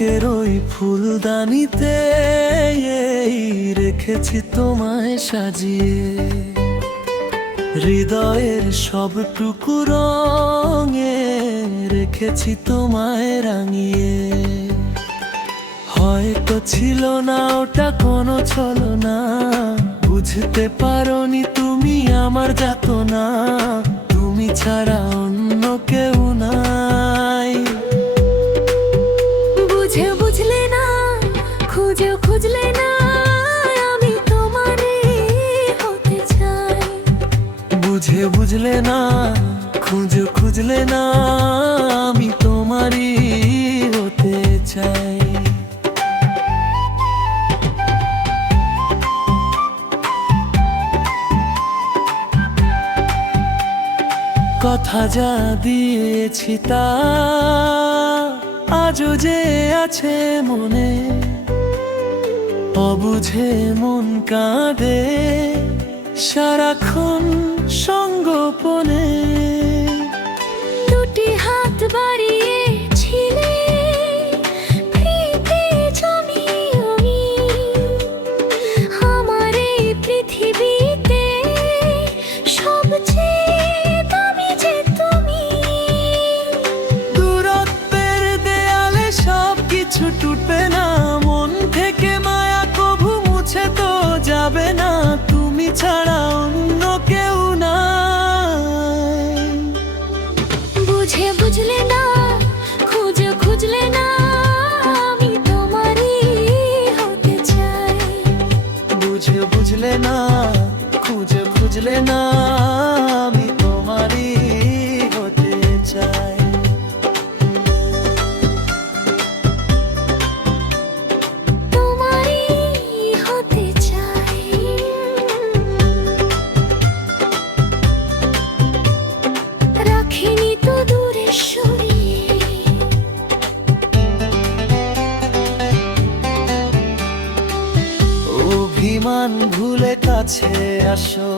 বুকের ওই ফুলদানিতে রেখেছি তোমায় সাজিয়ে, হৃদয়ের সবটুকু রঙে রেখেছি তোমায় রাঙিয়ে। হয়তো ছিল না ওটা কোনো ছলনা, বুঝতে পারোনি তুমি আমার যাতনা, তুমি ছাড়া অন্য কেউ নাই। বুঝলে না, খুঁজলে না, আমি তোমারই হতে চাই। বুঝলে না, খুঁজলে না, আমি তোমারই হতে চাই। কথা যা দিয়েছি তা আজও যে আছে মনে, অবুঝে মন কাঁদে সারাক্ষণ সঙ্গোপনে। দুটি হাত বাড়িয়েছিলে প্রীতি জমিয়ে, আমার এই পৃথিবীতে সবচেয়ে দামি যে তুমি। দূরত্বের দেয়ালে সব কিছু টুটবে না, মন থেকে মায়া কভু মুছে তো যাবে না, তুমি ছাড়া অন্য কেউ নাই। বুঝলে না, খুঁজলে না, আমি তোমারই হতে চাই। বুঝলে না, খুঁজলে না, আমি তোমারই হতে চাই। তোমারই হতে চাই। রাখিনি তো দূরে সরিয়ে, অভিমান ভুলে কাছে আসো,